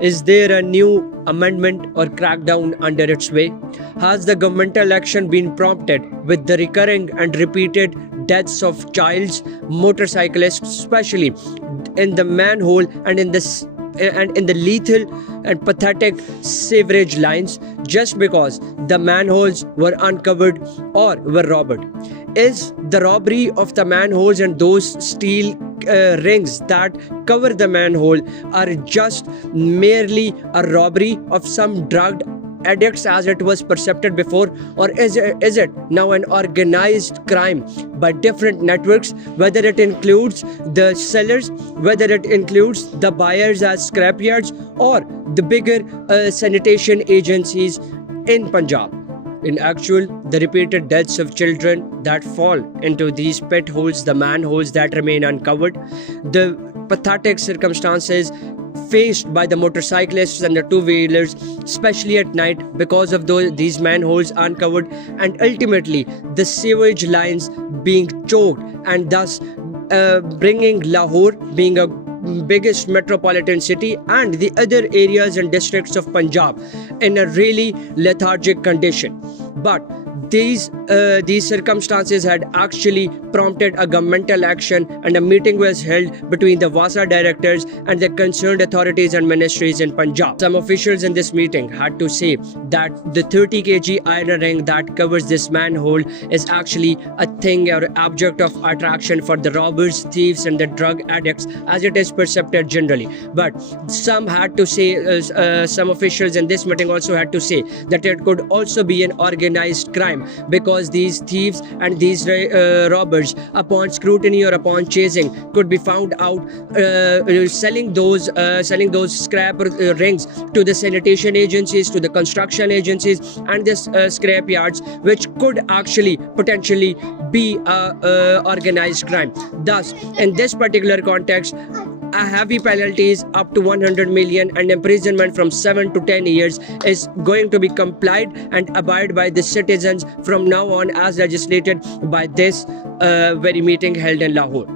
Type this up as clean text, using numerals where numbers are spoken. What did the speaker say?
Is there a new amendment or crackdown under its way? Has the governmental action been prompted with the recurring and repeated deaths of childs, motorcyclists, especially in the manhole and in the lethal and pathetic sewerage lines just because the manholes were uncovered or were robbed? Is the robbery of the manholes and those steel rings that cover the manhole are just merely a robbery of some drugged addicts as it was perceived before, or is it now an organized crime by different networks, whether it includes the sellers, whether it includes the buyers as scrapyards, or the bigger sanitation agencies in Punjab? In actual, the repeated deaths of children that fall into these pit holes, the manholes that remain uncovered, the pathetic circumstances faced by the motorcyclists and the two-wheelers, especially at night because of these manholes uncovered, and ultimately the sewage lines being choked, and thus bringing Lahore, being a biggest metropolitan city, and the other areas and districts of Punjab in a really lethargic condition. But these circumstances had actually prompted a governmental action, and a meeting was held between the Wasa directors and the concerned authorities and ministries in Punjab. Some officials in this meeting had to say that the 30 kg iron ring that covers this manhole is actually a thing or object of attraction for the robbers, thieves, and the drug addicts, as it is perceived generally. But some had to say, some officials in this meeting also had to say that it could also be an organized crime, because these thieves and these robbers, upon scrutiny or upon chasing, could be found out selling those scrap rings to the sanitation agencies, to the construction agencies, and this scrap yards, which could actually potentially be a organized crime. Thus, in this particular context, a heavy penalties up to 100 million and imprisonment from 7 to 10 years is going to be complied and abide by the citizens from now on, as legislated by this very meeting held in Lahore.